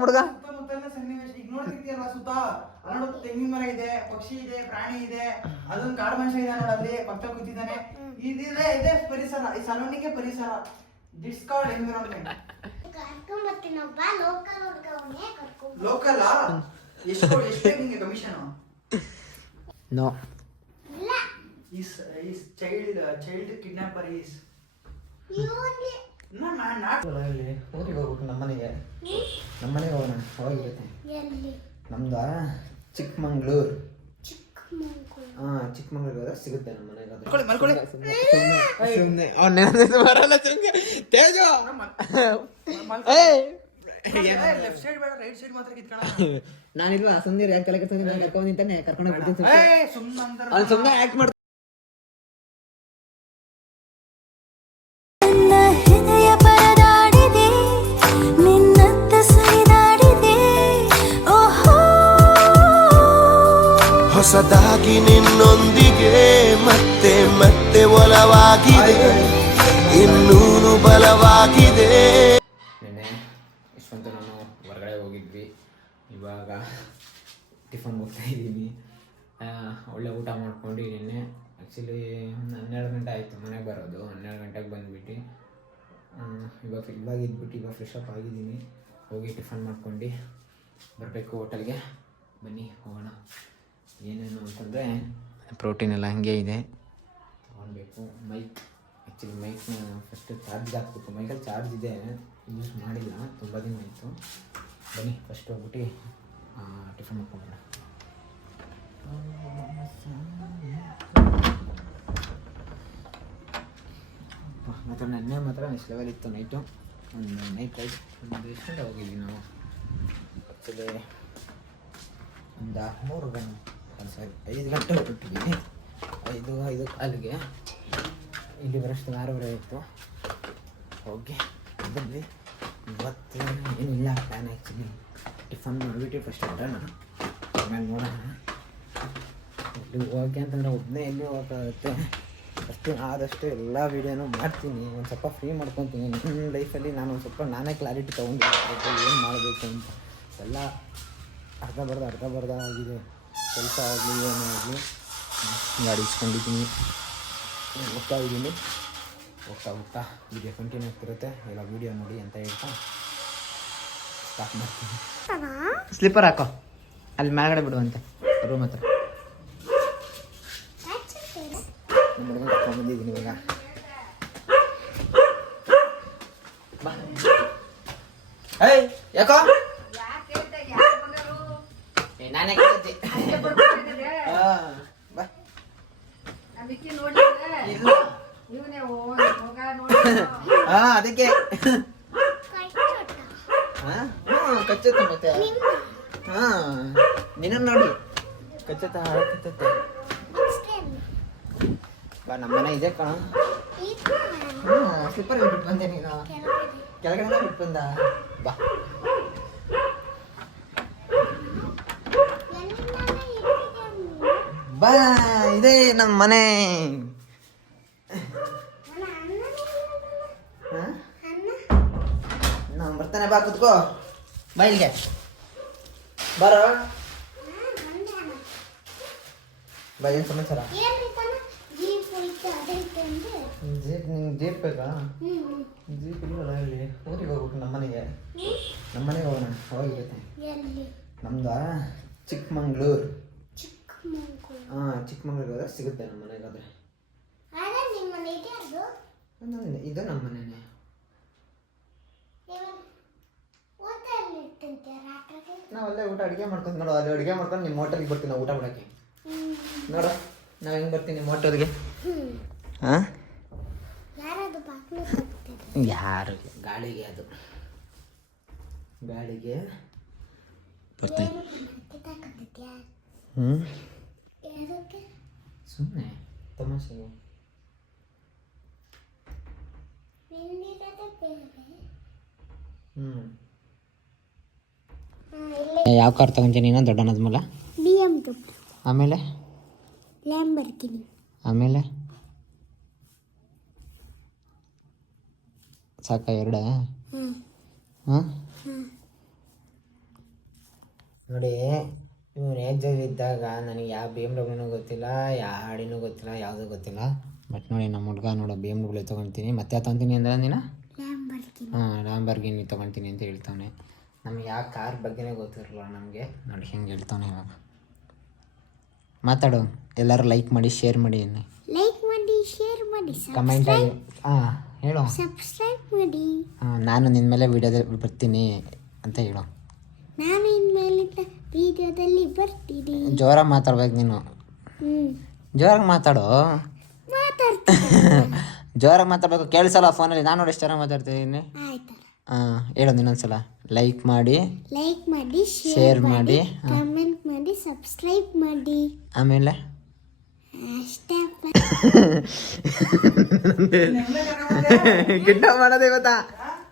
ಹುಡುಗ ತೆಂಗಿನ ಮರ ಇದೆ, ಪಕ್ಷಿ ಇದೆ, ಪ್ರಾಣಿ ಇದೆ, ಅದೊಂದು ಕಾಡು ಮನುಷ್ಯ ಇದೆ ನೋಡಲ್ಲಿ ಪಕ್ಕ ಕೂತಿದ್ದಾನೆ. ಇದೆ ಪರಿಸರ, ಈ ಸರೌಂಡಿಂಗ್ ಪರಿಸರ. This called environment. ಲೋಕಲ್ ಎಷ್ಟು ನಿಮಗೆ commission? No. Is child kidnapper is no man not ಊರಿಗೆ ಹೋಗ್ಬೇಕು. ನಮ್ಮನೆಗೆ ಹೋಗೋಣ. ಹೋಗಿರುತ್ತೆ ನಮ್ದ ಚಿಕ್ಕಮಂಗ್ಳೂರು. ಚಿಕ್ಕಮಂಗ್ಳೂರು ಹೋದ್ರೆ ಸಿಗುತ್ತೆ ನಮ್ಮ ಮನೆಗೆ. ಲೆಫ್ಟ್ ಸೈಡ್ ಬೇಡ, ರೈಟ್ ಸೈಡ್ ಮಾತ್ರ ಕಿತ್ಕೊಳ್ಳೋಣ. ನಾನಿಲ್ವಾ ಸಂದೀರ್ ಯಾಕೆ ತಲೆ ಕೆಡ್ತೀನಿ? ನಾನು ಕರ್ಕೊಂಡು ನಿಂತಾನೆ ಕರ್ಕೊಂಡು ಹೋಗ್ಬಿಡ್ತೀನಿ. ಸುಮ್ಮನೆ ಆಕ್ಟ್ ಮಾಡ್ತೀನಿ. ಹೊಸದಾಗಿ ನಿನ್ನೊಂದಿಗೆ ಮತ್ತೆ ಮತ್ತೆ ಒಲವಾಗಿದೆ, ಇನ್ನೂನು ಬಲವಾಗಿದೆ. ನೆನ್ನೆ ಇಷ್ಟೊಂತ ನಾನು ಹೊರಗಡೆ ಹೋಗಿದ್ವಿ. ಇವಾಗ ಟಿಫನ್ ಹೋಗ್ತಾ ಇದ್ದೀನಿ. ಒಳ್ಳೆ ಊಟ ಮಾಡ್ಕೊಂಡು ನಿನ್ನೆ ಆ್ಯಕ್ಚುಲಿ 12 ಗಂಟೆ ಆಯಿತು ಮನೆಗೆ ಬರೋದು. 12 ಗಂಟೆಗೆ ಬಂದುಬಿಟ್ಟು ಇವಾಗ ಇದ್ಬಿಟ್ಟು ಇವಾಗ ಫ್ರೆಶ್ ಅಪ್ ಆಗಿದ್ದೀನಿ. ಹೋಗಿ ಟಿಫನ್ ಮಾಡ್ಕೊಂಡು ಬರಬೇಕು ಹೋಟೆಲ್ಗೆ. ಬನ್ನಿ ಹೋಗೋಣ. ಏನೇನು ಅಂತಂದರೆ ಪ್ರೋಟೀನ್ ಎಲ್ಲ ಹಾಗೆ ಇದೆ, ತೊಗೊಳ್ಬೇಕು. ಮೈಕ್ ಆ್ಯಕ್ಚುಲಿ ಮೈಕ್ನ ಫಸ್ಟ್ ಚಾರ್ಜ್ಗೆ ಹಾಕ್ಬೇಕು. ಮೈಕಲ್ಲಿ ಚಾರ್ಜ್ ಇದೆ, ಯೂಸ್ ಮಾಡಿಲ್ಲ, ತುಂಬ ದಿನ ಆಯಿತು. ಬನ್ನಿ ಫಸ್ಟ್ ಹೋಗ್ಬಿಟ್ಟು ಟಿಫನ್ ಮಾಡ್ಕೊಂಬರೋಣ. ಮಾತ್ರ ನೆನ್ನೆ ಮಾತ್ರ ನೆಕ್ಸ್ಟ್ ಲೆವೆಲ್ ಇತ್ತು. ನೈಟು ನೈಟ್ ಎಷ್ಟು ಗಂಟೆ ಹೋಗಿದ್ವಿ ನಾವು? ಆ್ಯಕ್ಚುಲಿ ಒಂದು 3 ಗಂಟೆ 5 ಗಂಟೆ ಹೊರಟಿದ್ದೀನಿ. 5 ಕಾಲಿಗೆ ಇಲ್ಲಿ ಬರೋಷ್ಟು 6:30 ಆಯಿತು. ಹೋಗಿ ಬಂದ್ವಿ. ಇವತ್ತು ಏನಿಲ್ಲ ಪ್ಲ್ಯಾನ್. ಆ್ಯಕ್ಚುಲಿ ಟಿಫನ್ ಮಾಡಿಬಿಟ್ಟು ಫಸ್ಟ್ ಹೊರಡೋಣ, ಆಮೇಲೆ ನೋಡೋಣ. ಇಲ್ಲಿ ಹೋಗಿ ಅಂತಂದರೆ ಒಬ್ಬನೇ ಎಲ್ಲಿ ಹೋಗೋಕ್ಕಾಗುತ್ತೆ. ಅಷ್ಟು ಆದಷ್ಟು ಎಲ್ಲ ವೀಡಿಯೋನು ಮಾಡ್ತೀನಿ. ಒಂದು ಸ್ವಲ್ಪ ಫ್ರೀ ಮಾಡ್ಕೊತೀನಿ. ನನ್ನ ಲೈಫಲ್ಲಿ ನಾನು ಒಂದು ಸ್ವಲ್ಪ ನಾನೇ ಕ್ಲಾರಿಟಿ ತೊಗೊಂಡಿರ್ಬೇಕು ಏನು ಮಾಡಬೇಕು ಅಂತ. ಎಲ್ಲ ಅರ್ಧ ಆಗಿದೆ. ಕೆಲಸ ಆಗಲಿ ಏನೋ ಆಗಲಿ ಗಾಡಿ ಇಸ್ಕೊಂಡಿದ್ದೀನಿ, ಹೋಗ್ತಾ ಇದ್ದೀನಿ. ಹೋಗ್ತಾ ವೀಡಿಯೋ ಕಂಟಿನ್ಯೂ ಆಗ್ತಿರುತ್ತೆ. ಎಲ್ಲ ವೀಡಿಯೋ ನೋಡಿ ಅಂತ ಹೇಳ್ತಾ ಸ್ಟಾರ್ಟ್ ಮಾಡ್ತೀನಿ. ಸ್ಲಿಪ್ಪರ್ ಹಾಕೋ, ಅಲ್ಲಿ ಮೇಲ್ಗಡೆ ಬಿಡುವಂತೆ ರೂಮ್ ಹತ್ರ. ನಮ್ಮ ಹುಡುಗ ಕರ್ಕೊಂಡು ಬಂದಿದ್ದೀನಿ ಇವಾಗ. ಬಾ. ಏಯ್ ಯಾಕೋ ನಾನೇ ಅದಕ್ಕೆ ಕಚ್ಚುತ್ತೆ ಮತ್ತೆ. ನಿನ್ನ ನೋಡಿ ಕಚ್ಚುತ್ತೆ, ಕಚ್ಚುತ್ತೆ. ಬಾ ನಮ್ಮನೆ ಇದೆ ಕಣ. ಸ್ಲಿಪ್ಪರ್ ಬಿಟ್ಟು ಬಂದೆ ನೀನು, ಕೆಳಗಡೆ ಬಿಟ್ಟು ಬಂದ. ಬಾ ಬಾ, ಇದೆ ನಮ್ಮ ಮನೆ. ನಾನು ಬರ್ತಾನೆ, ಬಾ ಕುತ್ಕೋ. ಬಾ ಇಲ್ಲಿಗೆ ಬರೋ. ಬಾ, ಏನು ಸಮಾಚಾರ? ಜೀಪ್ ಬೇಕಾ? ಜೀಪ್ ಇಲ್ಲಲ್ಲ ಇಲ್ಲಿ. ಊರಿಗೆ ಹೋಗ್ಬೇಕು. ನಮ್ಮನೆಗೆ ಹೋಗೋಣ. ಹೋಗಿರುತ್ತೆ. ನಮ್ದು ಚಿಕ್ಕಮಂಗ್ಳೂರು. ಚಿಕ್ಕಮಂಗ್ಳೂರು ಹೋದ್ರೆ ಸಿಗುತ್ತೆ ನಮ್ಮ ಮನೆಗಾದ್ರೆ. ಇದು ನಮ್ಮ ಮನೆಯೇ. ನಾವು ಅಲ್ಲೇ ಊಟ ಅಡುಗೆ ಮಾಡ್ಕೊಂಡು ನೋಡು. ಅಲ್ಲಿ ಅಡುಗೆ ಮಾಡ್ಕೊಂಡು ನಿಮ್ಮ ಹೋಟೆಲ್ಗೆ ಬರ್ತೀನಿ ನಾವು ಊಟ ಮಾಡೋಕ್ಕೆ. ನೋಡು ನಾವು ಹೆಂಗೆ ಬರ್ತೀನಿ ನಿಮ್ಮ ಹೋಟೆಲ್ಗೆ. ಹಾಂ ಯಾರು ಗಾಳಿಗೆ, ಅದು ಗಾಳಿಗೆ ಬರ್ತೀನಿ. ಸುಮ್ಮನೆ ತಮಾಷೆಗೆ. ಯಾವ ಕಾರ್ ತಗೊಂತೀನಿ ನೀನು? ದೊಡ್ಡನದ ಮೂಲ ಆಮೇಲೆ ಆಮೇಲೆ ಸಾಕ 2 ಹಾಂ ನೋಡಿ, ಇವನು ಏಜಲ್ಲಿದ್ದಾಗ ನನಗೆ ಯಾವ ಬಿ ಎಮ್ ಡಬ್ಲ್ಯೂನೂ ಗೊತ್ತಿಲ್ಲ, ಯಾವ ಹಾಡಿನೂ ಗೊತ್ತಿಲ್ಲ, ಯಾವುದೂ ಗೊತ್ತಿಲ್ಲ. ಬಟ್ ನೋಡಿ ನಮ್ಮ ಹುಡುಗ ನೋಡೋ ಬಿ ಎಮ್ ಡಬ್ಲ್ಯೂ ತೊಗೊಳ್ತೀನಿ, ಮತ್ತೆ ಯಾವ ತೊಗೊತೀನಿ ಅಂದ್ರೆ ನೀನು? ಹಾಂ, ಲ್ಯಾಂಬರ್ಗಿನಿ ತೊಗೊಳ್ತೀನಿ ಅಂತ ಹೇಳ್ತಾನೆ. ನಮ್ಗೆ ಯಾವ ಕಾರ್ ಬಗ್ಗೆನೇ ಗೊತ್ತಿರಲ್ಲ ನಮಗೆ. ನೋಡಿ ಹೆಂಗೆ ಹೇಳ್ತಾನೆ ಇವಾಗ. ಮಾತಾಡು, ಎಲ್ಲರೂ ಲೈಕ್ ಮಾಡಿ, ಶೇರ್ ಮಾಡಿ, ಲೈಕ್ ಮಾಡಿ, ಶೇರ್ ಮಾಡಿ, ಕಮೆಂಟ್ ಆಗಿ. ಹಾಂ ಹೇಳು. ಸಬ್ಸ್ಕ್ರೈಬ್ ಮಾಡಿ. ಹಾಂ, ನಾನು ನಿನ್ನ ಮೇಲೆ ವಿಡಿಯೋದಲ್ಲಿ ಬರ್ತೀನಿ ಅಂತ ಹೇಳು. ನಾನು ಇನ್ಮೇಲೆ ವಿಡಿಯೋದಲ್ಲಿ ಬರ್ತೀನಿ. ಜೋರಾಗಿ ಮಾತಾಡ್ಬೇಕು ನೀನು. ಜೋರಾಗಿ ಮಾತಾಡು. ಜೋರಾಗಿ ಮಾತಾಡ್ಬೇಕು, ಕೇಳಿಸಲ್ಲ ಫೋನಲ್ಲಿ. ನಾನು ನೋಡಿ ಎಷ್ಟು ಚೆನ್ನಾಗಿ ಮಾತಾಡ್ತಿದ್ದೀನಿ. ಆಯ್ತು. ಹಾಂ ಹೇಳೋದು ಇನ್ನೊಂದ್ಸಲ. ಲೈಕ್ ಮಾಡಿ, ಶೇರ್ ಮಾಡಿ, ಕಮೆಂಟ್ ಮಾಡಿ, ಸಬ್ಸ್ಕ್ರೈಬ್ ಮಾಡಿ. ಆಮೇಲೆ ಅಷ್ಟೇ. ಕಿಡ್ನಾಪ್ ಮಾಡೋದು ಇವತ್ತಾ?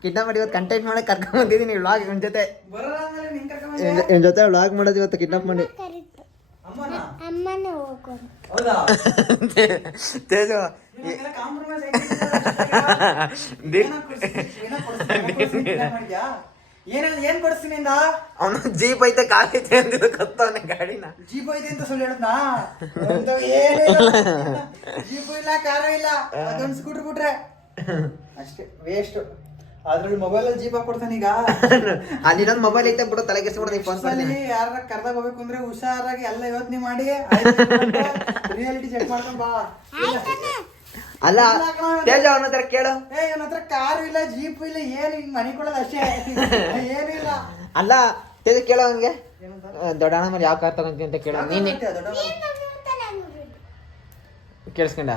ಕಿಡ್ನಾಪ್ ಮಾಡಿ ಇವತ್ತು ಕಂಟೆಂಟ್ ಮಾಡಿ ಕರ್ಕೊಂಡ್ ಬಂದಿದ್ದೀನಿ ವ್ಲಾಗ್. ಇವನ ಜೊತೆ ವ್ಲಾಗ್ ಮಾಡೋದು ಇವತ್ತು. ಕಿಡ್ನಾಪ್ ಮಾಡಿ ಅಮ್ಮನ ಹೋಗೋಣ. ತೇಜು ಏನ್ ಕೊಡಿಸ್ತೀನಿ ಅವನು ಜೀಪ್ ಐತೆ, ಕಾರ್ ಐತೆ ಅಂದಿದ್ದು ಕತ್ತವನೆ ಗಾಡಿನ. ಜೀಪ್ ಐತೆ ಅಂತ ಸುಳ್ಳು ಹೇಳದ್ನಾ? ಜೀಪು ಇಲ್ಲ, ಕಾರು ಇಲ್ಲ, ಅದೊಂದು ಸ್ಕೂಟರ್ ಬಿಟ್ರೆ ಅಷ್ಟೇ, ವೇಸ್ಟ್. ಅದ್ರಲ್ಲಿ ಮೊಬೈಲ್ ಅಲ್ಲಿ ಜೀಪ್ ಹಾಕೊಡ್ತಾನೆ ಈಗ. ಅಲ್ಲಿ ಇನ್ನೊಂದು ಮೊಬೈಲ್ ಐತೆ ಬಿಡು, ತಲೆಗೆ ಫೋನ್ ಮಾಡಿ. ಯಾರ ಕರ್ದಾಗ ಹೋಗ್ಬೇಕು ಅಂದ್ರೆ ಹುಷಾರಾಗಿ ಎಲ್ಲ ಯೋಚನೆ ಮಾಡಿ ರಿಯಾಲಿಟಿ ಚೆಕ್ ಮಾಡ್ಕೊಂಡ್ ಬಾ. ಅಲ್ಲ ತೇಜು ಅವನ ಹತ್ರ ಕೇಳು. ಇವನ ಹತ್ರ ಕಾರು ಇಲ್ಲ, ಜೀಪ್ ಇಲ್ಲ, ಏನು ಹಿಂಗ್ ಮನೆ ಕೊಡೋದು ಅಷ್ಟೇ, ಏನಿಲ್ಲ. ಅಲ್ಲ ತೇಜು ಕೇಳೋ ಹಂಗೆ, ದೊಡ್ಡಣ್ಣ ಮೇಲೆ ಯಾವ ಕಾರ್ ತಗೊಂತೀನಿ ಅಂತ ಕೇಳೋ. ನೀನೆ ಕೇಳಿಸ್ಕೊಂಡ?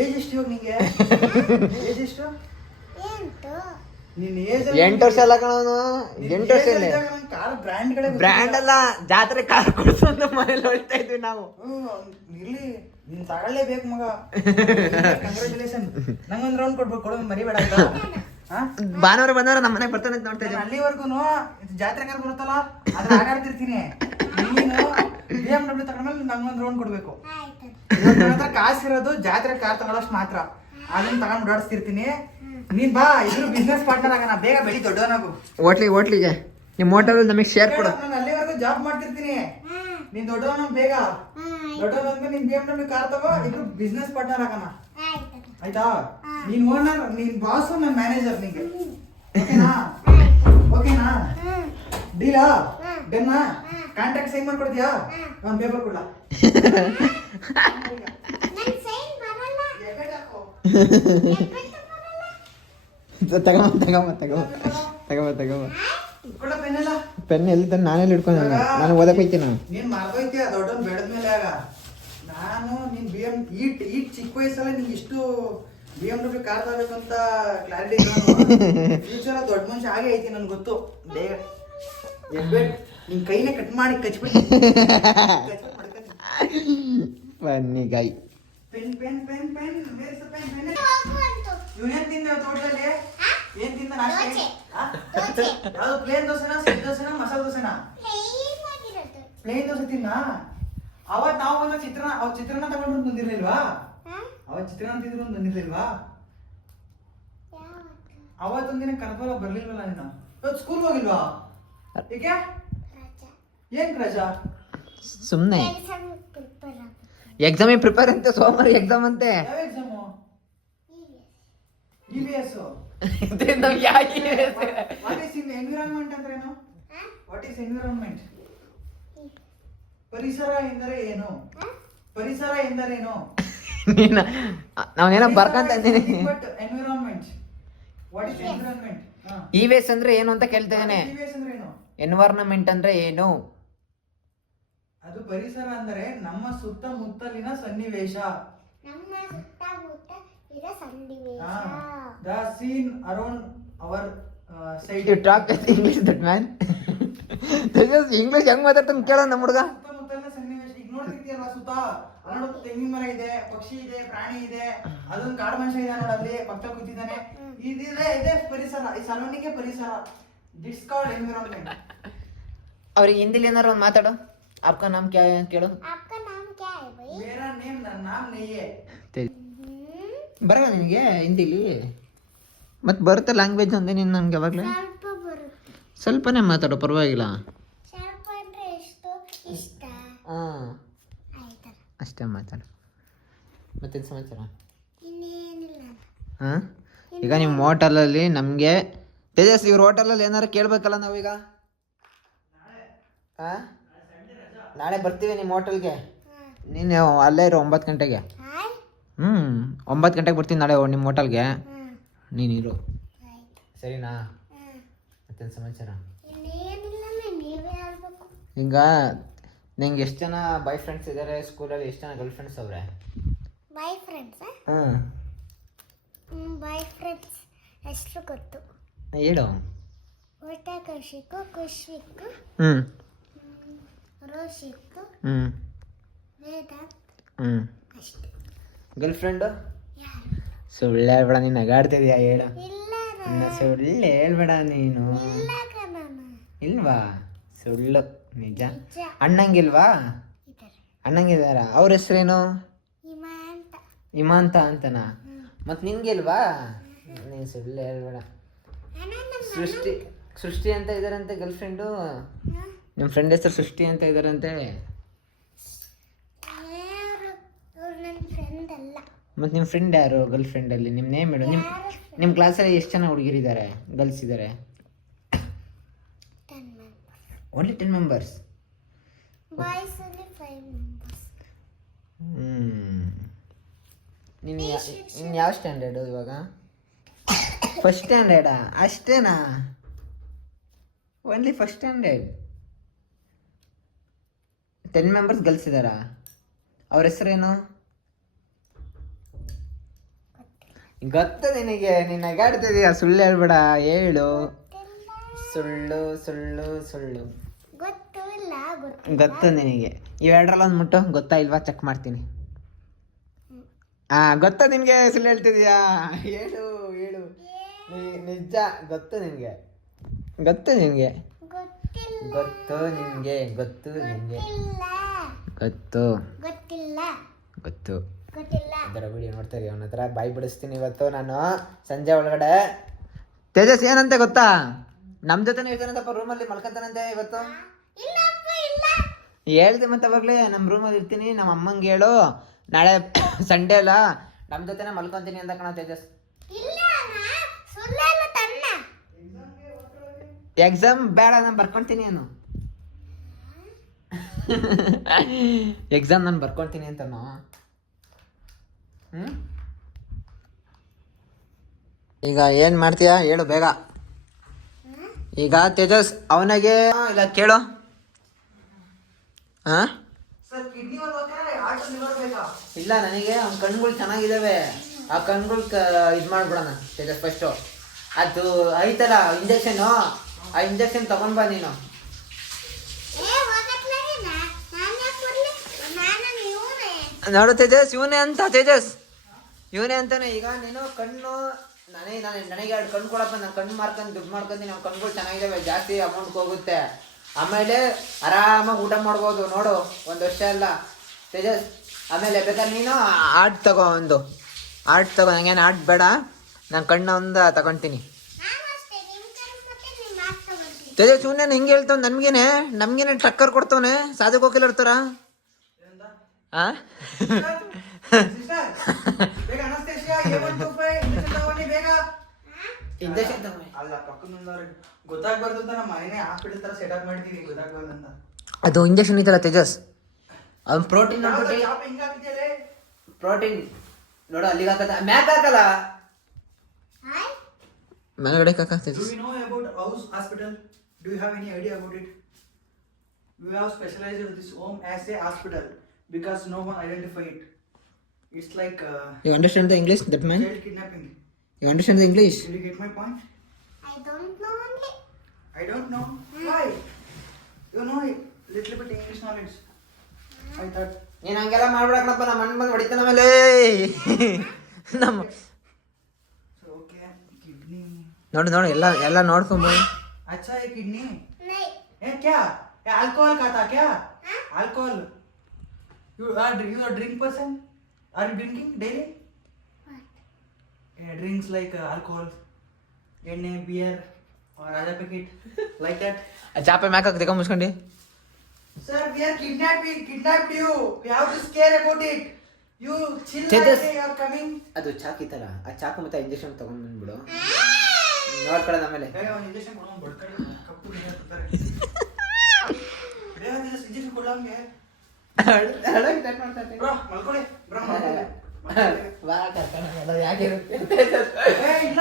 ಏಜ್ ಎಷ್ಟು ಇವಾಗ ನಿಂಗೆ? ಏಜ್ ಎಷ್ಟು? ನಿನ್ ಏಜ್ 8 ವರ್ಷ ಅಲ್ಲ ಕಣವನು. 8 ವರ್ಷ ಇಲ್ಲ. ಕಾರ್ ಬ್ರ್ಯಾಂಡ್ಗಳೇ ಬ್ರ್ಯಾಂಡ್ ಅಲ್ಲ, ಜಾತ್ರೆ ಕಾರ್ ಕೊಡ್ಸು ಅಂತ ಮನೇಲಿ ಹೋಗ್ತಾ ಇದ್ವಿ ನಾವು. ಇರ್ಲಿ, ನೀನ್ ತಗೊಳ್ಳೇಬೇಕು ಮಗ. ಕಂಗ್ರಾಚುಲೇಷನ್. ನಂಗೊಂದ್ ರೌಂಡ್ ಕೊಡ್ಬೇಕು, ಕೊಡೋದು ಮರಿಬೇಡ. ಭಾನುವಾರ ಬಂದವರ ನಮ್ಮ ಮನೆಗೆ ಬರ್ತಾನೆ ಅಂತ ನೋಡ್ತಾ ಇದ್ದೀನಿ. ಅಲ್ಲಿವರೆಗೂ ಜಾತ್ರೆ ಕಾರ್ ಬರುತ್ತಲ್ಲ ಅದ್ರ ಆಗಾಡ್ತಿರ್ತೀನಿ. ನೀನು BMW ತಗೊಂಡ್ಮೇಲೆ ನಂಗೊಂದ್ ರೌಂಡ್ ಕೊಡ್ಬೇಕು. ನನ್ನ ಹತ್ರ ಕಾಸಿರೋದು ಜಾತ್ರೆ ಕಾರ್ ತಗೊಳ್ಳೋಷ್ಟು ಮಾತ್ರ. ಅದನ್ನ ತಗೊಂಡ್ ಓಡಾಡಿಸ್ತಿರ್ತೀನಿ. ನೀನ್ ಬಾ, ಇದ್ರು ಬಿಸ್ನೆಸ್ ಪಾರ್ಟ್ನರ್ ಆಗೋಣ. ಬೇಗ ಬೆಳಿ, ದೊಡ್ಡವನಾಗು. ಹೋಟ್ಲಿಗೆ ನಿಮ್ಮ ಹೋಟೆಲ್ ನಮಗೆ ಶೇರ್ ಕೊಡು. ನಾನು ಅಲ್ಲಿವರೆಗೂ ಜಾಬ್ ಮಾಡ್ತಿರ್ತೀನಿ. ನೀನ್ ದೊಡ್ಡವನ, ಬೇಗ ದೊಡ್ಡವನಾದ್ಮೇಲೆ ನೀನ್ BMW ಕಾರ್ ತಗೋ, ಇದ್ರು ಬಿಸ್ನೆಸ್ ಪಾರ್ಟ್ನರ್ ಆಗೋಣ. ಆಯ್ತಾ? ನೀನ್ ಓನರ್, ನೀನ್ ಬಾಸು, ನನ್ ಮ್ಯಾನೇಜರ್ ನಿಂಗೆ. ಓಕೆನಾ? ಓಕೆನಾ? ಡೀಲಾ? ಬೆನ್ನಾ? ಕಾಂಟ್ರಾಕ್ಟ್ ಸೈನ್ ಮಾಡ್ಕೊಡ್ತೀಯಾ? ನಾನು ಪೇಪರ್ ಕೊಡ್ಲಾ? ಪೆನ್ ಎಲ್ಲಿ ತಂದು ನಾನೆಲ್ಲಿ ಹಿಡ್ಕೊಂಡು ನಾನು ಓದಕ್ಕೆ ಹೋಗ್ತೀನಿ. ನೀನ್ ಮರ್ತೋಯ್ತೀಯ ದೊಡ್ಡವನ್ ಬೆಳೆದ್ಮೇಲೆ. ಆಗ ನಾನು ನೀನ್ ಈ ಚಿಕ್ಕ ವಯಸ್ಸಲ್ಲ ನಿಂಗೆ ಇಷ್ಟು BMW ಕಾರ್ ತಗೋಬೇಕಂತ ಕ್ಲಾರಿಟಿ. ಫ್ಯೂಚರ್ ದೊಡ್ಡ ಮನುಷ್ಯ ಆಗೇ ಐತಿ ನನ್ಗೆ ಗೊತ್ತು. ಬೇಗ ನಿನ್ ಕೈನೇ ಕಟ್ ಮಾಡಿ ಕಚ್ಬಿಟ್ಟು ಬನ್ನಿ ಗಾಯಿ. Pen pen pen pen pen. ಇವನೇನ್ ತಿಂದ ತೋಟದಲ್ಲಿ? ಏನ್ ತಿಂದ ನಾಷ್ಟ? ಯಾವ್ದು ಪ್ಲೇನ್ ದೋಸೆನಾ, ಸೆಟ್ ದೋಸೆನಾ, ಮಸಾಲೆ ದೋಸೆನಾ? ಪ್ಲೇನ್ ದೋಸೆ ತಿನ್ನ. ಅವತ್ ನಾವು ಬಂದ ಚಿತ್ರಾನ್ನ ತಗೊಂಡು ಬಂದಿರ್ಲಿಲ್ವಾ? ಅವತ್ ಚಿತ್ರಾನ್ನ ತಿಂದ್ರು ಬಂದಿರ್ಲಿಲ್ವಾ? ಅವತ್ತೊಂದಿನ ಕರ್ಕೋಲ ಬರ್ಲಿಲ್ವಲ್ಲ ನೀನು? ಇವತ್ತು ಸ್ಕೂಲ್ ಹೋಗಿಲ್ವಾ? ಏಕೆ? ಏನ್ ರಜಾ? ಸುಮ್ಮನೆ ಎಕ್ಸಾಮಿಗೆ ಪ್ರಿಪೇರ್ ಅಂತ. ಸೋಮವಾರ ಎಕ್ಸಾಮ್ ಅಂತೆ. ಯಾವ exam? EVS. What is environment ಅಂದ್ರೆ ಏನು? What is environment? ಪರಿಸರ ಎಂದರೆ ಏನು? ಪರಿಸರ ಎಂದರೇನು? ನಾವೇನೋ ಬರ್ಕಂತ environment. What is environment? EVS ಅಂದ್ರೆ ಏನು ಅಂತ ಕೇಳ್ತಾ ಇದ್ದೇನೆ. EVS ಅಂದ್ರೆ ಏನು? ಎನ್ವೈರನ್ಮೆಂಟ್ ಅಂದ್ರೆ ಏನು? ಅದು ಪರಿಸರ ಅಂದರೆ ನಮ್ಮ ಸುತ್ತಮುತ್ತಲಿನ ಸನ್ನಿವೇಶ. The scene around our side. You talk with English, that man. English ಹೆಂಗ್ ಮಾತಾಡ್ತಾನೆ ಕೇಳೋ ನಮ್ಮ ಹುಡುಗ. ಸುತ್ತಮುತ್ತಲಿನ ಸನ್ನಿವೇಶ. ಈಗ ನೋಡ್ತಿರ್ತೀಯಲ್ಲ ಸುತ್ತ, ಅಲ್ಲೋಡು ತೆಂಗಿನ ಮರ ಇದೆ, ಪಕ್ಷಿ ಇದೆ, ಪ್ರಾಣಿ ಇದೆ, ಅದೊಂದು ಕಾಡು ಮನುಷ್ಯ ಇದೆ ನೋಡಲ್ಲಿ ಪಕ್ಕ ಕೂತಿದ್ದಾನೆ. ಇದೆ ಪರಿಸರ. ಈ ಸರೌಂಡಿಂಗ್ ಪರಿಸರ. ದಿಟ್ಸ್ ಕಾಲ್ಡ್ ಎನ್ವಿರಾನ್ಮೆಂಟ್. ಅವ್ರಿಗೆ ಹಿಂದಿಲಿ ಏನಾರು ಒಂದು ಮಾತಾಡು. आपका नाम क्या है ಕೇಳು. आपका नाम क्या है भाई? मेरा नेम नाम नहीं है. ಬರಲ್ಲ ನಿನಗೆ ಹಿಂದಿಲಿ? ಮತ್ತೆ ಬರುತ್ತೆ ಲ್ಯಾಂಗ್ವೇಜ್ ಅಂದೆ ನೀನು ನನಗೆ ಯಾವಾಗಲೇ. ಸ್ವಲ್ಪ ಬರುತ್ತೆ. ಸ್ವಲ್ಪನೇ ಮಾತಾಡೋ, ಪರವಾಗಿಲ್ಲ. ಸ್ವಲ್ಪ ಅಂದರೆ ಎಷ್ಟು ಇಷ್ಟ ಹಾಂ, ಆಯ್ತಲ್ಲ. ಅಷ್ಟೇ ಮಾತಾಡು. ಮತ್ತೇನು ಸಮಾಚಾರ? ಇನ್ನೇನಿಲ್ಲ. ಹಾಂ, ಈಗ ನಿಮ್ಮ ಹೋಟೆಲಲ್ಲಿ ನಮಗೆ ತೇಜಸ್, ಇವ್ರ ಹೋಟೆಲಲ್ಲಿ ಏನಾರು ಕೇಳಬೇಕಲ್ಲ ನಾವೀಗ? ಹಾಂ, ನಾಳೆ ಬರ್ತೀವಿ ನಿಮ್ಮ ಹೋಟೆಲ್ಗೆ. ನೀನು ಅಲ್ಲೇ ಇರು 9 ಗಂಟೆಗೆ. 9 ಗಂಟೆಗೆ ಬರ್ತೀನಿ ನಾಳೆ ನಿಮ್ಮ ಹೋಟೆಲ್ಗೆ. ನೀನಿರು, ಸರಿನಾ? ಮತ್ತೇನು ಸಮಾಚಾರ? ಇನ್ನೇನಿಲ್ಲ, ನೀವೇ ಹೇಳ್ಬೇಕು. ಈಗ ನಿಂಗೆ ಎಷ್ಟು ಜನ ಬಾಯ್ ಫ್ರೆಂಡ್ಸ್ ಇದ್ದಾರೆ ಸ್ಕೂಲಲ್ಲಿ? ಎಷ್ಟು ಜನ ಗರ್ಲ್ ಫ್ರೆಂಡ್ಸ್ ಅವ್ರೆ? Boy friends? ಹಾಂ, ಬಾಯ್ ಫ್ರೆಂಡ್ಸ್ ಹೆಸರು ಗೊತ್ತು. ಹೇಳು. ಊಟ ಕೌಶಿಕು, ಖುಷಿಕು, ಹ್ಞೂ ರೋಷಿಕು, ಹ್ಞೂ ವೇದಾಂತ್, ಹ್ಞೂ ಅಷ್ಟೇ. Girl friend? ಯಾರು? ಸುಳ್ಳು ಹೇಳ್ಬೇಡ, ನೀನು ನಗಾಡ್ತಿದ್ಯಾ? ಹೇಳು. ಇಲ್ಲ ಸುಳ್ಳು ಹೇಳ್ಬೇಡ ನೀನು. ಇಲ್ಲ ಕಣಣ್ಣ. ಇಲ್ವಾ? ಸುಳ್ಳು, ನಿಜ. ನಿಜ. ಅಣ್ಣಂಗಿಲ್ವಾ? ಇದ್ದಾರೆ. ಅಣ್ಣಂಗಿದಾರ? ಅವ್ರ ಹೆಸ್ರೇನು? ಹಿಮ ಅಂತ. ಹಿಮಾಂತ ಅಂತನಾ? ಮತ್ತು ನಿನ್ಗಿಲ್ವಾ? ನೀನು ಸುಳ್ಳು ಹೇಳ್ಬೇಡ. ಅಣ್ಣ ನಮ್ಮ ಸೃಷ್ಟಿ ಅಂತ ಇದಾರಂತೆ ಗರ್ಲ್ ಫ್ರೆಂಡು. ನಿಮ್ಮ ಫ್ರೆಂಡ್ ಹೆಸರು ಸೃಷ್ಟಿ ಅಂತ ಇದಾರಂತೆ. ಯಾರು? ಅವ್ರು ನನ್ನ ಫ್ರೆಂಡ್ ಅಲ್ಲ. ಮತ್ತು ನಿಮ್ಮ ಫ್ರೆಂಡ್ ಯಾರು ಗರ್ಲ್ ಫ್ರೆಂಡಲ್ಲಿ? ನಿಮ್ಮ ನೇಮ್ ಹೇಳು. ನಿಮ್ಮ ಕ್ಲಾಸಲ್ಲಿ ಎಷ್ಟು ಜನ ಹುಡುಗಿರಿದ್ದಾರೆ, ಗರ್ಲ್ಸ್ ಇದ್ದಾರೆ? 10 members. Only 10 members? Boys only 5 members. ನೀನು ಯಾವ ಸ್ಟ್ಯಾಂಡರ್ಡು ಇವಾಗ? ಫಸ್ಟ್ ಸ್ಟ್ಯಾಂಡರ್ಡಾ? ಅಷ್ಟೇನಾ? Only first standard? 10 members girls ಇದ್ದಾರಾ? ಅವ್ರ ಹೆಸರೇನು? ಗೊತ್ತು ನಿನಗೆ, ನೀನು ನಗಾಡ್ತಿದೀಯ. ಸುಳ್ಳು ಹೇಳ್ಬೇಡ, ಹೇಳು. ಸುಳ್ಳು ಸುಳ್ಳು ಸುಳ್ಳು. ಗೊತ್ತು ಇಲ್ಲ, ಗೊತ್ತು ನಿನಗೆ. ಇವೆರಡರಲ್ಲಿ ಒಂದು ಮುಟ್ಟು. ಗೊತ್ತಾ ಇಲ್ವಾ? ಚೆಕ್ ಮಾಡ್ತೀನಿ. ಗೊತ್ತಾ ನಿನಗೆ? ಸುಳ್ಳು ಹೇಳ್ತಿದೀಯಾ? ಹೇಳು ಹೇಳು. ನಿಜ ಗೊತ್ತು ನಿನಗೆ? ಗೊತ್ತು ನಿನಗೆ? ಗೊತ್ತಿಲ್ಲ. ಗೊತ್ತು ನಿನಗೆ? ಗೊತ್ತು ನಿನಗೆ? ಗೊತ್ತು. ಗೊತ್ತಿಲ್ಲ. ಗೊತ್ತು. ಗೊತ್ತಿಲ್ಲ. ಅದರ ವಿಡಿಯೋ ನೋಡ್ತಾ ಇದೀವಿ. ಅವನ ಹತ್ರ ಬಾಯಿ ಬಿಡಿಸ್ತೀನಿ ಇವತ್ತು ನಾನು ಸಂಜೆ ಒಳಗಡೆ. ತೇಜಸ್ ಏನಂತೆ ಗೊತ್ತಾ? ನಮ್ಮ ಜೊತೆನೇ ಇರ್ತಾನಂತಪ್ಪ, ರೂಮಲ್ಲಿ ಮಲ್ಕೊಂತಾನಂತೆ ಇವತ್ತು. ಇಲ್ಲ ಅಪ್ಪ, ಇಲ್ಲ. ಹೇಳ್ದೆ ಮತ್ತೆ ಅವಾಗಲೇ, ನಮ್ಮ ರೂಮಲ್ಲಿ ಇರ್ತೀನಿ, ನಮ್ಮ ಅಮ್ಮಂಗೆ ಹೇಳು ನಾಳೆ ಸಂಡೇ ಅಲ್ಲ ನಮ್ಮ ಜೊತೆನೇ ಮಲ್ಕೊತೀನಿ ಅಂತ ಕಣ ತೇಜಸ್. ಇಲ್ಲ ಅಣ್ಣ, ಸುಳ್ಳಲ್ಲ ತನ್ನ. ಎಕ್ಸಾಮ್ ಬೇಡ, ನಾನು ಬರ್ಕೊತೀನಿ ಅನ್ನು. ಎಕ್ಸಾಮ್ ನಾನು ಬರ್ಕೊತೀನಿ ಅಂತನೋ. ಈಗ ಏನು ಮಾಡ್ತೀಯಾ ಹೇಳು ಬೇಗ. ಈಗ ತೇಜಸ್ ಅವನಿಗೆ ಇಲ್ಲ ಕೇಳು. ಹಾಂ, ಸರ್ ಕಿಡ್ನಿ ಹಾರ್ಟ್ ಲಿವರ್ ಬೇಕಾ? ಇಲ್ಲ, ನನಗೆ ಅವ್ನ ಕಣ್ಗಳು ಚೆನ್ನಾಗಿದ್ದಾವೆ. ಆ ಕಣ್ಗಳು ಇದು ಮಾಡ್ಬಿಡೋಣ ತೇಜಸ್. ಫಸ್ಟು ಅದು ಐತಲ್ಲ ಇಂಜೆಕ್ಷನು, ಆ ಇಂಜೆಕ್ಷನ್ ತಗೊಂಡ್ಬಾ ನೀನು. ನೋಡು ತೇಜಸ್, ಇವನೇ ಅಂತ. ತೇಜಸ್ ಇವನೇ ಅಂತಾನೆ. ಈಗ ನೀನು ಕಣ್ಣು ನನಗೆ 2 ಕಣ್ಣು ಕೊಡಪ್ಪ, ನಾನು ಕಣ್ಣು ಮಾರ್ಕೊಂಡು ದುಡ್ಡು ಮಾಡ್ಕೊಂಡು ನಮ್ಮ ಕಣ್ಗಳು ಚೆನ್ನಾಗಿದ್ದಾವೆ, ಜಾಸ್ತಿ ಅಮೌಂಟ್ ಹೋಗುತ್ತೆ. ಆಮೇಲೆ ಆರಾಮಾಗಿ ಊಟ ಮಾಡ್ಬೋದು ನೋಡು, 1 ವರ್ಷ ಅಲ್ಲ ತೇಜಸ್. ಆಮೇಲೆ ಬೇಕಾದ್ರೆ ನೀನು ಆರ್ಟ್ ತಗೋ, ಒಂದು ಆರ್ಟ್ ತಗೋ. ನಂಗೇನು ಆರ್ಟ್ ಬೇಡ, ನಾನು ಕಣ್ಣು ಒಂದು ತಗೊತೀನಿ. ತೇಜಸ್ ಇವನೇನು ಹಿಂಗೆ ಹೇಳ್ತಾವ? ನಮ್ಗೇನೆ ಟಕ್ಕರ್ ಕೊಡ್ತವನೆ ಸಾಧಕ ಹೋಗಿಲ್ಲ ಇರ್ತಾರ. ಹಾಂ, ಇಂಜೆಕ್ಷನ್ ತಗೊಂಡು ಅಲ್ಲ, ಪಕ್ಕದವ್ರಿಗೆ ಗೊತ್ತಾಗ್ಬಾರ್ದು ಅಂತ ನಮ್ಮ ಮನೇನೆ ಹಾಸ್ಪಿಟಲ್ ತರ ಸೆಟಪ್ ಮಾಡಿದೀವಿ, ಗೊತ್ತಾಗ್ಬಾರ್ದು ಅಂತ. ಅದು ಇಂಜೆಕ್ಷನ್ ಐತಲ್ಲ ತೇಜಸ್, ಅದು ಪ್ರೋಟೀನ್ ಪ್ರೋಟೀನ್ ನೋಡು, ಅಲ್ಲಿಗೆ ಹಾಕತ್ತ, ಮ್ಯಾಕ್ ಹಾಕಲ್ಲ, ಮೇಲ್ಗಡೆ ಹಾಕ Tejas. Do you know about house hospital? Do you have any idea about it? We have specialized this home as a hospital because no one identify it. It's like You understand the English, that man? child kidnapping. You understand the English? Did you get my point? I don't know only. I don't know. Why? You know a little bit English knowledge. I thought. ನೀನು ಹಂಗೆಲ್ಲ ಮಾಡ್ಬಿಡಕ್ಕಪ್ಪ, ನಮ್ಮ ಮಣ್ಣು ಬಂದು ಹೊಡಿತಾನ ಮೇಲೆ ನಮ್ಮ. So okay, kidney. ನೋಡು ಎಲ್ಲ ನೋಡ್ಕೊಂಬೋದು. अच्छा है किडनी. नहीं. ए क्या? ये अल्कोहल खाता क्या? Alcohol. You are a drink person? Are you drinking daily? What? Drinks like alcohol, beer, Raja packet. Like that. ಚಾಪೆ ಮ್ಯಾಕ್ ಹಾಕ್ದೆ ಮುಚ್ಕೊಂಡು. Sir, we are kidnapped you. We have to scare about it. You chill Tejas. like you are coming. ಅದು ಚಾಕು ಈ ಥರ ಆ ಚಾಕು ಮತ್ತೆ ಇಂಜೆಕ್ಷನ್ ತಗೊಂಡು ಬಂದ್ಬಿಡು ನೋಡ್ಕೊಳ್ಳೋದು ಆಮೇಲೆ. ಒಂದು ಇಂಜೆಕ್ಷನ್ ಕೊಡೋಣ ಬಡ್ಕಡೆ ಕಪ್ಪು ಗಿಡ ಕೊಡ್ತಾರೆ. ಬೇಗ ಇಂಜೆಕ್ಷನ್ ಕೊಡೋಂಗೆ. ಬ್ರೋ ಮಲ್ಕೊಳ್ಳಿ ಬ್ರೋ ಮಲ್ಕೊಳ್ಳಿ. ಬಾ ಕರ್ಕೊಂಡು ಯಾಕೆ ಇಲ್ಲ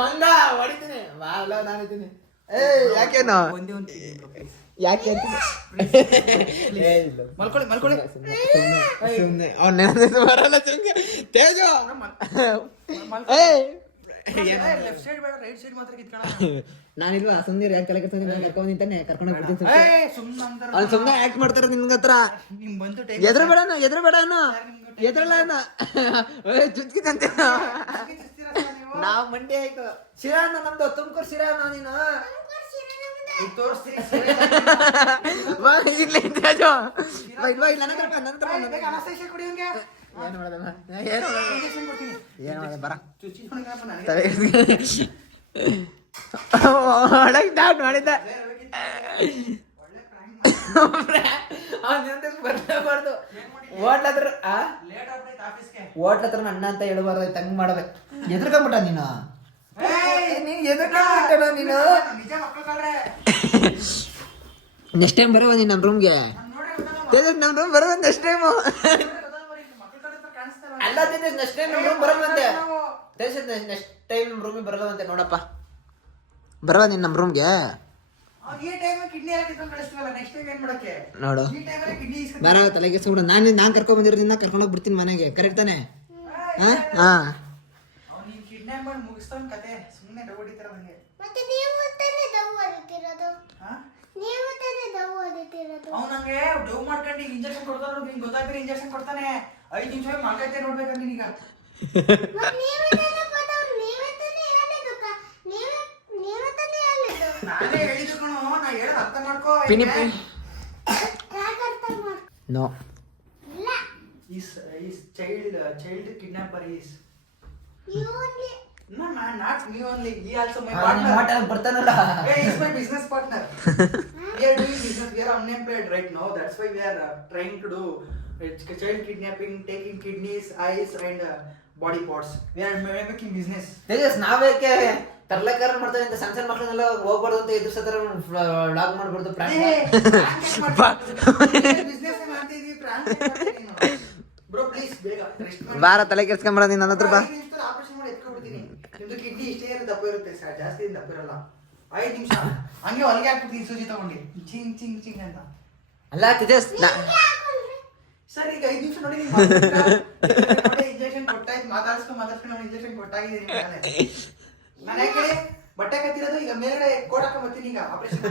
ಮಂಗ ಹೊಡಿತೀನಿ ಬಾ ಅಲ್ಲ ನಾನಿದ್ದೀನಿ. ಯಾಕೇನು ಒಂದೇ ಒಂದು ಯಾಕೆ ಮಲ್ಕೊಳ್ಳಿ ಸುಮ್ಮನೆ ಅವ್ನ ಬರಲ್ಲ ತೇಜು ಲೆಫ್ಟ್ ಸೈಡ್ ಬೇಡ ರೈಟ್ ಸೈಡ್ ಮಾತ್ರ ಕಿತ್ಕೊಳ್ಳ. ನಾನಿಲ್ವಾ ಸುಮ್ಮನೆ ಯಾಕೆ ತಲೆ ಕೆಡ್ತೀನಿ ನಾನು ಕರ್ಕೊಂಡು ನಿಂತಾನೆ ಕರ್ಕೊಂಡು ಬಿಡ್ತೀನಿ. ಅವ್ನು ಸುಮ್ಮನೆ ಆಕ್ಟ್ ಮಾಡ್ತಾರೆ ನಿನ್ಗ ಹತ್ರ. ನಿಮ್ ಬಂತು ಟೈಮ್ ಎದುರು ಬೇಡ ಎದುರಲ್ಲ ಚುಚ್ಕಿತಂತೆ. ನಾವ್ ಮಂಡ್ಯ ಆಯ್ತು ಶಿರಾನ ನಮ್ದು ತುಮಕೂರು ಶಿರಾನ ನೀನು ತೋರಿಸ್ತೀನಿ. ಏನು ಮಾಡೋದಮ್ಮ ಏನು ಮಾಡೋದು ಬರ ಒಳಗೆ ಡೌಟ್ ಮಾಡಿದ್ದ ಬರಲೇಬಾರ್ದು. ಹೋಟ್ಲ ಹತ್ರ ಅಣ್ಣ ಅಂತ ಹೇಳ್ಬಾರ್ದು ತಂಗ್ ಮಾಡಬೇಕು. ಎದ್ರಕೊಂಬಿಟ್ಟ ನೀನು ನೀನು ನೆಕ್ಸ್ಟ್ ಟೈಮ್ ಬರುವ ನೀನು ನಮ್ಮ ರೂಮ್ಗೆ. ನಮ್ಮ ರೂಮ್ ಬರುವ ನೆಕ್ಸ್ಟ್ ಟೈಮು ಅಲ್ಲ ನೆಕ್ಸ್ಟ್ ಟೈಮ್ ನಮ್ಮ ರೂಮ್ ಬರೋದಂತೆ. ನೆಕ್ಸ್ಟ್ ಟೈಮ್ ನಮ್ಮ ರೂಮಿಗೆ ಬರೋದಂತೆ ನೋಡಪ್ಪ. ಬರುವ ನೀನು ನಮ್ಮ ರೂಮ್ಗೆ ನೋಡು. ಬರ ತಲೆಗೆ ಸುಡ ನಾನು ಕರ್ಕೊಂಡ್ ಬಂದಿರೋದ್ರಿಂದ ಕರ್ಕೊಂಡೋಗಿ ಬಿಡ್ತೀನಿ ಮನೆಗೆ. ಕರೆಕ್ಟ್ ತಾನೆ? ಹಾಂ ಕಿಡ್ನಾಪ್ ಮಾಡಿ ಮುಗಿಸ್ತಾನ ಕತೆ. ಸುಮ್ಮನೆ ಡೌಡಿತರ ನನಗೆ. ಮತ್ತೆ ನೀವು ತಾನೇ ಡವ್ ಹೊಡಿತಿರೋದು. ನೀವು ತಾನೇ ಡವ್ ಹೊಡಿತಿರೋದು. ಅವ್ನು ನಂಗೆ ಡವ್ ಮಾಡ್ಕೊಂಡು ಇಂಜೆಕ್ಷನ್ ಕೊಡ್ತಾನೋ ನಿಂಗೆ ಗೊತ್ತಾಗ್ತಿರೋ ಇಂಜೆಕ್ಷನ್ ಕೊಡ್ತಾನೆ. 5 ನಿಮಿಷ ಮಲ್ಕೈತೆ ನೋಡ್ಬೇಕಂತ ನೀನೀಗ. ಮತ್ತೆ ನೀವೇ ತಾನೇ ಬಂದವ್ರು. ನೀವೇ ತಾನೇ ಹೇಳಿದ್ದು. ನೀವೇ ತಾನೇ ಹೇಳಿದ್ದು. ನಾನೇ ಹೇಳಿದ್ದು ಕಣೋ. ನಾ ಹೇಳೋದು ಅರ್ಥ ಮಾಡ್ಕೋ. ಪಿನಿಪಿ ಯಾಕೆ ಅರ್ಥ ಮಾಡ್ ನೋ ಇಲ್ಲ. Is child kidnapper is. You only. No man, not me only. He also my partner. ಬರ್ತಾನಲ್ಲ. Hey, he's my business partner. We are doing business. We are unemployed right now. That's why we are trying to do child kidnapping, taking kidneys, eyes, and body parts. We are making business. Tejas ನಾವೇಕೆ ತರ್ಲಕಾರ ಮಾಡ್ತಾರೆ ಅಂತ ಸಣ್ಣ ಮಕ್ಕಳನ್ನೆಲ್ಲ ಹೋಗ್ಬಾರ್ದು ಅಂತ ಎದುರು ಸತರ log ಮಾಡ್ಬಾರ್ದು. Business ಮಾಡ್ತಿದೀವಿ. Bro, please ಬೇಗ ರೆಸ್ಟ್ ಮಾಡಿ. ಬಾರ ತಲೆ ಕೆಡ್ಸ್ಕೊಂಬರ ನೀನು ನನ್ನ ಹತ್ರ ಬಾ. ಆಪರೇಷನ್ ಮಾಡಿ ಎತ್ಕೊಂಡ್ಬಿಡ್ತೀನಿ. ನಿಮ್ದು ಕಿಡ್ನಿ ಇಷ್ಟೇ ದಪ್ಪ ಇರುತ್ತೆ ಸರ್, ಜಾಸ್ತಿ ದಪ್ಪ ಇರಲ್ಲ. 5 ನಿಮಿಷ ಹಂಗೆ ಹೊಲಿಗೆ ಹಾಕ್ಬಿಡ್ತೀನಿ ಸೂಜಿ ತಗೊಂಡು ಚಿಂಗ್ ಚಿಂಗ್ ಚಿಂಗ್ ಅಂತ. ಅಲ್ಲ ತೇಜಸ್ ಸರ್ ಈಗ 5 ನಿಮಿಷ ನೋಡಿ ಇಂಜೆಕ್ಷನ್ ಕೊಟ್ಟಾಯ್ತು. ಮಾತಾಡ್ಸ್ಕೊಂಡು ನಾನು ಇಂಜೆಕ್ಷನ್ ಕೊಟ್ಟಾಗಿದ್ದೀನಿ. ನಾನು ಯಾಕೆ ಬಟ್ಟೆ ಕತ್ತಿರೋದು ಈಗ ಮೇಲ್ಗಡೆ ಕೋಟ್ ಹಾಕೊಂಡ್ ಬರ್ತೀನಿ. ಈಗ ಆಪರೇಷನ್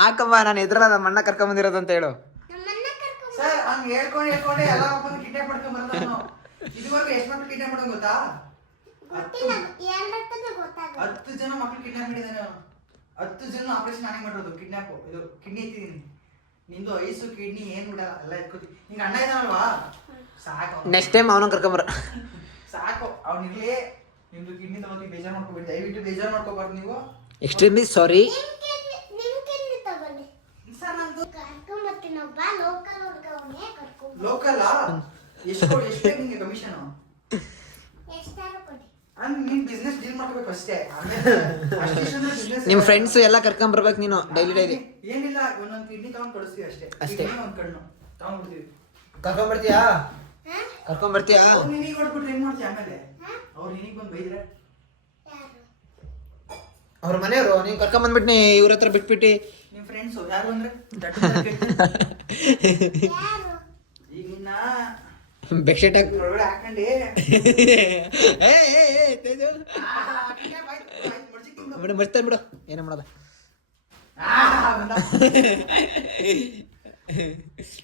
ಹಾಕಮ್ಮ ನಾನು ಎದ್ರಲ್ಲ ನಮ್ಮ ಅಣ್ಣ ಕರ್ಕೊಂಡ್ ಬಂದಿರೋದು ಅಂತ ಹೇಳು. ಸರ್ ಹಂಗ ಹೇಳ್ಕೊಂಡೆ ಎಲ್ಲ ಮಕ್ಕಳನ್ನ ಕಿಡ್ನಾಪ್ ಮಾಡ್ಕೊಂಡ್ ಬರ್ತಾನು. ಇದುವರೆಗೂ ಎಷ್ಟು ಮಕ್ಕಳು ಕಿಡ್ನಾಪ್ ಮಾಡೋದು ಗೊತ್ತಾ? 10 ಜನ ಮಕ್ಕಳು ಕಿಡ್ನಾಪ್ ಮಾಡಿದ್ದಾನೆ. 10 ಜನ ಆಪರೇಷನ್ ನಾನೇ ಮಾಡಿರೋದು. ಕಿಡ್ನಾಪ್ ಇದು ಕಿಡ್ನಿ ಎತ್ತಿದೀನಿ. ನಿಂದು ಐಸು ಕಿಡ್ನಿ ಏನ್ ಬಿಡಲ್ಲ, ಎಲ್ಲ ಎತ್ಕೋತಿ. ನಿಂಗೆ ಅಣ್ಣ ಇದ್ದಾನಲ್ವಾ ಸಾಕು. ನೆಕ್ಸ್ಟ್ ಟೈಮ್ ಅವನು ಕರ್ಕೊಂಬರ ಸಾಕು. ಅವ್ನಿರ್ಲಿ. ನಿಮ್ದು ಕಿಡ್ನಿ ತಗೋತಿ ಬೇಜಾರು ಮಾಡ್ಕೋಬೇಡಿ. ದಯವಿಟ್ಟು ಬೇಜಾರು ಮಾಡ್ಕೋಬಾರ್ದು ನೀವು. Extremely sorry. ಸರ್ ನಮ್ದು ಲೋಕಲ್ ಲೋಕಲ್ ಎಷ್ಟು ನಿಂಗೆ ಕಮಿಷನ್? ನೀನ್ ಬಿಸ್ನೆಸ್ ಡೀಲ್ ಮಾಡ್ಕೋಬೇಕು ಅಷ್ಟೇ. ನಿಮ್ ಫ್ರೆಂಡ್ಸ್ ಎಲ್ಲ ಕರ್ಕೊಂಬರ್ಬೇಕು ನೀನು ಡೈಲಿ. ಏನಿಲ್ಲ, ಒಂದೊಂದು ಕಿಡ್ನಿ ತಗೊಂಡ್ ಕೊಡಿಸ್ತೀವಿ ಅಷ್ಟೇ. ಒಂದ್ ಕಣ್ಣು ತಗೊಂಡ್ಬಿಡ್ತೀವಿ. ಕರ್ಕೊಂಬರ್ತೀಯಾ? ಅವ್ರು ನಿನಗೆ ಕೊಟ್ಬಿಟ್ರೆ ಏನ್ ಮಾಡ್ತೀಯ? ಆಮೇಲೆ ಅವ್ರು ನಿನಗೆ ಬಂದು ಬೈದ್ರೆ ಅವ್ರ ಮನೆಯವರು ನೀವು ಕರ್ಕೊಂಬಂದ್ಬಿಟ್ನಿ ಇವ್ರ ಹತ್ರ ಬಿಟ್ಬಿಟ್ಟು. ನಿಮ್ ಫ್ರೆಂಡ್ಸ್ ಯಾರು ಅಂದ್ರೆ ಈಗ ನಿನ್ನ ಬೆಡ್ಶೀಟ್ ಒಳಗಡೆ ಹಾಕೊಂಡಿ ಮರ್ತಾನೆ ಬಿಡು. ಏನ ಮಾಡೋದ?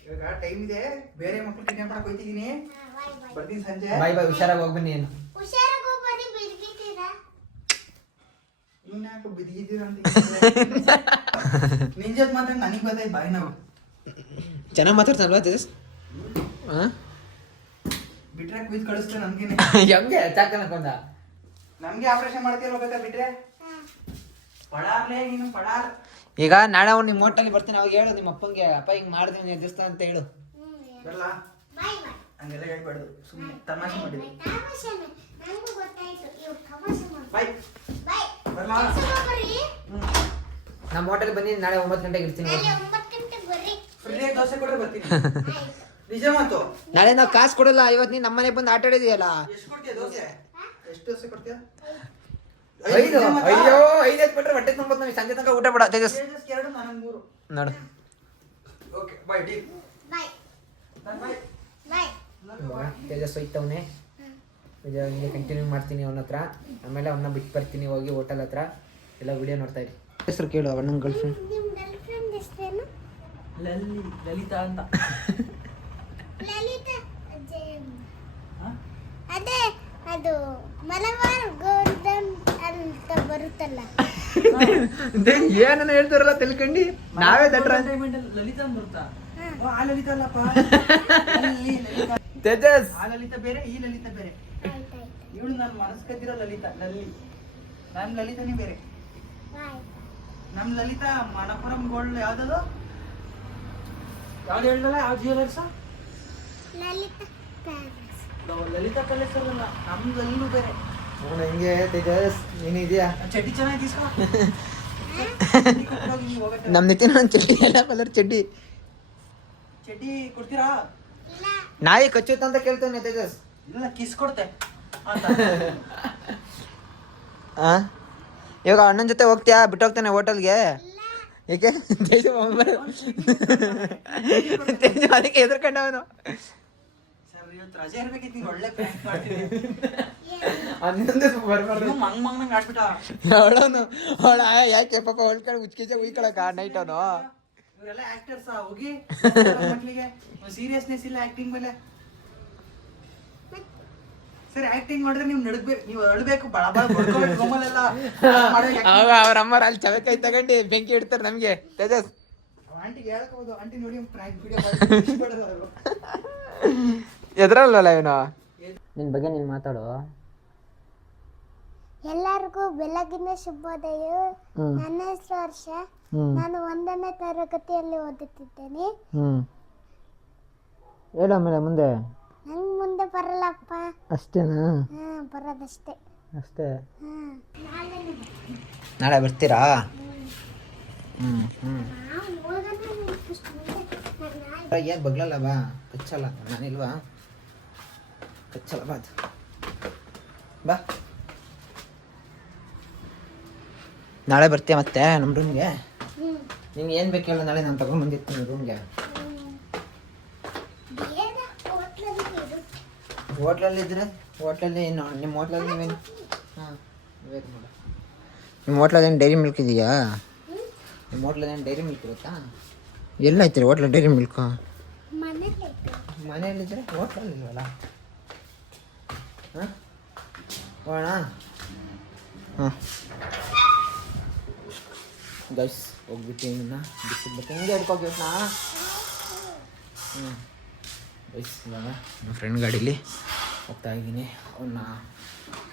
ಇವಾಗ ಟೈಮ್ ಇದೆ. ಬೇರೆ ಮಕ್ಕಳು ಕಿಡ್ನಾಪ್ ಮಾಡಕ್ ಹೋಗ್ತಿದೀನಿ. ಬರ್ತೀನಿ ಸಂಜೆ. ಬಾಯ್ ಹುಷಾರಾಗಿ ಹೋಗ್ಬನ್ನಿ. ಏನು ಇನ್ಯಾಕೆ ಬಿದ್ದಿದ್ದೀರಾ ಅಂತ ನಿನ್ ಜೊತೆ ಮಾತ್ರ ನನಗೆ ಗೊತ್ತಾಯ್ತು ಬಾಯ್. ನಾವು ಚೆನ್ನಾಗಿ ಮಾತಾಡ್ತಾನಲ್ವಾ ತೇಜಸ್? ಬಿಟ್ರೆ ಕ್ವಿಜ್ ಕಳಿಸ್ತೇನೆ ನನ್ಗೇನೆ. ಹೆಂಗೆ ಚಾಕನಕೊಂಡ ನಮ್ಗೆ ಆಪರೇಷನ್ ಮಾಡ್ತೀಯಲ್ಲ ಬೇಕಾ ಬಿಟ್ರೆ ಪಡಾರ್ಲೇ ನೀನು ಪಡಾರ್. ಈಗ ನಾಳೆ ಅವ್ನು ನಿಮ್ಮ ಹೋಟೆಲ್ ಬರ್ತೀನಿ, ಅವಾಗ ಹೇಳು ನಿಮ್ಮ ಅಪ್ಪಂಗೆ, ಅಪ್ಪ ಹಿಂಗ್ ಮಾಡಿದ್ವಿ ಎದುರಿಸ್ತಾ ಅಂತ ಹೇಳು. ಬರಲ್ಲ ಬಾಯ್ ಬಾಯ್. ಹಂಗೆಲ್ಲ ಹೇಳ್ಬಾರ್ದು, ಸುಮ್ಮನೆ ತಮಾಷೆ ಮಾಡಿದ್ವಿ. ತಮಾಷೆನೆ, ನನಗೂ ಗೊತ್ತಾಯ್ತು ಇವ್ರು ತಮಾಷೆ ಮಾಡ್ತಾರೆ. ಬಾಯ್ ಬಾಯ್. ಬರಲ್ಲ. ಕೆಲ್ಸಕ್ಕೆ ಹೋಗ್ಬರ್ರಿ. ನಮ್ಮ ಹೋಟೆಲ್ ಬಂದು ನಾಳೆ 9 ಗಂಟೆಗೆ ಇರ್ತೀನಿ. ನಾಳೆ 9 ಗಂಟೆಗೆ ಬರ್ರಿ. ಫ್ರೀ ದೋಸೆ ಕೊಟ್ರೆ ಬರ್ತೀನಿ. ಆಯ್ತು. ನಿಜ ಮಾತು. ನಾಳೆ ನಾವು ಕಾಸು ಕೊಡಲ್ಲ, ಇವತ್ತು ನೀನು ನಮ್ಮನೆ ಬಂದು ಆಟ ಆಡಿದೆಯಲ್ಲ. ಎಷ್ಟು ಕೊಡ್ತೀಯ ದೋಸೆ? ಎಷ್ಟು ದೋಸೆ ಕೊಡ್ತೀಯ? 5 ಅಯ್ಯೋ 5 ಕೊಟ್ರೆ ಹೊಟ್ಟೆ ತುಂಬ ನಮಗೆ ಸಂಜೆ ತನಕ ಊಟ ಬೇಡ. ತೇಜಸ್ ತೇಜಸ್ಗೆ 2 ನನಗೆ 3. ನೋಡು. Okay bye deal. Bye. Bye bye. Tejas ಹೋಯ್ತವನೆ. ಹಿಂಗೆ ಕಂಟಿನ್ಯೂ ಮಾಡ್ತೀನಿ ಅವನ ಹತ್ರ, ಆಮೇಲೆ ಅವನ್ನ ಬಿಟ್ಟು ಬರ್ತೀನಿ ಹೋಗಿ ಹೋಟೆಲ್ ಹತ್ರ. ಎಲ್ಲ ವಿಡಿಯೋ ನೋಡ್ತಾ ಇರಿ. ಹೆಸರು ಕೇಳು ಅಣ್ಣನ ಗರ್ಲ್ ಫ್ರೆಂಡ್. ನಿಮ್ಮ ಗರ್ಲ್ ಫ್ರೆಂಡ್ ಹೆಸರೇನು? ಲಲಿತಾ ಅಂತ. ಲಲಿತಾ ಅದೇ ಅದು ಮಲಬಾರ್ ಗೋಲ್ಡನ್ ಅಂತ ಬರುತ್ತಲ್ಲ. ಏನನ್ನ ಹೇಳ್ತಾರಲ್ಲ ತಿಳ್ಕೊಂಡಿ ನಾವೇ ದಟ್ರ. ಲಲಿತಾ ಅಂತ ಬರುತ್ತಾ? ಓ ಆ ಲಲಿತಾ ಅಲ್ಲಪ್ಪ. ಲಲಿತಾ. ತೇಜಸ್ ಆ ಲಲಿತಾ ಬೇರೆ, ಈ ಲಲಿತಾ ಬೇರೆ. ಆಯ್ತಾಯ್ತು. ಇವಳು ನಾನು ಮನಸ್ಸು ಕದ್ದಿರೋ ಲಲಿತಾ. ನಮ್ಮ ಲಲಿತಾನೇ ಬೇರೆ. ಬಾಯ್. ನಮ್ಮ ಲಲಿತಾ ಮಣಪುರಂ ಗೋಲ್ಡ್ ಯಾವ್ದದು? ಯಾವ್ದು ಹೇಳ್ದಲ್ಲ? ಯಾವ jewellers? Lalitha palace. Lalitha palace ಅಲ್ಲ, ನಮ್ಮ ಲಲ್ಲಿನೂ ಬೇರೆ. ಹೆಂಗೆ ತೇಜಸ್ ನೀನಿದ್ಯಾ? ಚಡ್ಡಿ ಚೆನ್ನಾಗಿ తీసుకో. ನಮ್ಮ ನಿತಿನ್ ಒಂದು ಚಡ್ಡಿ, ಎಲ್ಲ ಕಲರ್ ಚಡ್ಡಿ. ಚಡ್ಡಿ ಕೊಡ್ತೀರಾ? ಇಲ್ಲ. ನಾಯಿ ಕಚ್ಚುತ್ತಂತ ಕೇಳ್ತಾನೆ ತೇಜಸ್. ಇಲ್ಲ ಕಿಸ್ ಕೊಡ್ತೆ ಅಂತ. ಇವಾಗ ಅಣ್ಣನ ಜೊತೆ ಹೋಗ್ತೀಯಾ? ಬಿಟ್ಟು ಹೋಗ್ತಾನೆ ಹೋಟೆಲ್ಗೆ. ಏಕೆ? ತೇಜು ಅದಕ್ಕೆ ಹೆದರ್ಕೊಂಡವನು. ಸರ್ ಇವತ್ತು ರಜೆ ಇರ್ಬೇಕಿತ್ತು, ನೀನು ಒಳ್ಳೆ ಪ್ರ್ಯಾಂಕ್ ಮಾಡ್ತೀನಿ. ಹನ್ನೊಂದು ಬರ್ಬಾರ್ದು. ನೀವು ಮಂಗ್ ಆಡ್ಬಿಟ್ಟ. ಅವಳವನು ಅವಳ ಯಾಕೆ ಪಾಪ ಹೊಳ್ಕೊಂಡು ಉಚ್ಕಿಜೆ ಉಯ್ಕೊಳಕ ನೈಟ್ ಅವನು. ಇವರೆಲ್ಲ ಆಕ್ಟರ್ಸ್ ಹೋಗಿ ಮಕ್ಕಳಿಗೆ ಸೀರಿಯಸ್ನೆಸ್ ಇಲ್ಲ ಆಕ್ಟಿಂಗ್ ಮೇಲೆ. ಸರ್ ಆಕ್ಟಿಂಗ್ ಮಾಡಿದ್ರೆ ನೀವು ನಡ್ಬೇಕು, ನೀವು ಅಳ್ಬೇಕು, ಬಳ ಬಡ್ಕೋಬೇಕು ಗೊಮ್ಮಲೆಲ್ಲ. ಅವಾಗ ಅವ್ರ ಅಮ್ಮರ ಅಲ್ಲಿ ಚವಕಾಯಿ ತಗೊಂಡು ಬೆಂಕಿ ಇಡ್ತಾರೆ ನಮ್ಗೆ. ತೇಜಸ್ ಆಂಟಿಗೆ ಹೇಳ್ಕೋಬೋದು, ಆಂಟಿ ನೋಡಿ ಪ್ರ್ಯಾಂಕ್ ವಿಡಿಯೋ ಎದ್ರಲ್ವಲ್ಲ ಇವನು. ನಿನ್ ಬಗ್ಗೆ ನೀನ್ ಮಾತಾಡು. ಎಲ್ಲರಿಗೂ ಬೆಳಗಿನ ಶುಭೋದಯ. ನನ್ನ ಹೆಸರು ಹರ್ಷ. ನಾನು 1ನೇ ತರಗತಿಯಲ್ಲಿ ಓದುತ್ತಿದ್ದೇನೆ. ಹೇಳು ಆಮೇಲೆ ಮುಂದೆ. ನಂಗೆ ಮುಂದೆ ಬರಲ್ಲಪ್ಪ. ಅಷ್ಟೇನಾ? ಬರೋದಷ್ಟೇ. ಅಷ್ಟೇ. ನಾಳೆ ಬರ್ತೀರಾ? ಏನು ಬಗ್ಲಲ್ಲ ಬಾ, ಕಚ್ಚಲ್ಲ. ನಾನಿಲ್ವಾ? ಕಚ್ಚಲ್ಲ ಬಾ, ಅದು ಬಾ. ನಾಳೆ ಬರ್ತೀಯ ಮತ್ತೆ ನಮ್ಮ ರೂಮ್ಗೆ? ನಿಂಗೆ ಏನು ಬೇಕು ಹೇಳು, ನಾಳೆ ನಾನು ತಗೊಂಡ್ಬಂದಿರ್ತೀನಿ ರೂಮ್ಗೆ. ಹೋಟ್ಲಲ್ಲಿದ್ದರೆ ಹೋಟ್ಲಲ್ಲಿ ನಿಮ್ಮ ಹೋಟ್ಲಲ್ಲಿ ನೀವೇನು? ಹಾಂ ವೇಟ್ ಮಾಡು. ನಿಮ್ಮ ಹೋಟ್ಲಲ್ಲಿ ಏನು ಡೈರಿ ಮಿಲ್ಕ್ ಇದೆಯಾ? ನಿಮ್ಮ ಹೋಟ್ಲಲ್ಲಿ ಏನು ಡೈರಿ ಮಿಲ್ಕ್ ಇರುತ್ತಾ? ಎಲ್ಲ ಐತ್ರಿ ಹೋಟ್ಲ ಡೈರಿ ಮಿಲ್ಕು? ಮನೆಯಲ್ಲಿದ್ದರೆ ಹೋಟ್ಲಲ್ಲಿ ಇಲ್ವಲ್ಲ? ಹಾಂ ಹೋಗೋಣ. ಹಾಂ ಗೈಸ್ ಹೋಗ್ಬಿಟ್ಟು ಇನ್ನ ಬಿಟ್ಟು ಬರ್ತೀನಿ. ಹಿಂಗೆ ಹಿಡ್ಕೋಬೇಕಣ್ಣ. ಗೈಸ್ ಇವಾಗ ನಮ್ಮ ಫ್ರೆಂಡ್ ಗಾಡೀಲಿ ಹೋಗ್ತಾ ಇದ್ದೀನಿ. ಅವನ್ನ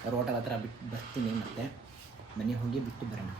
ಅವ್ರ ಹೋಟೆಲ್ ಹತ್ರ ಬಿಟ್ಟು ಬರ್ತೀನಿ, ಮತ್ತೆ ಮನೆಗೆ ಹೋಗಿ ಬಿಟ್ಟು ಬರೋಣ.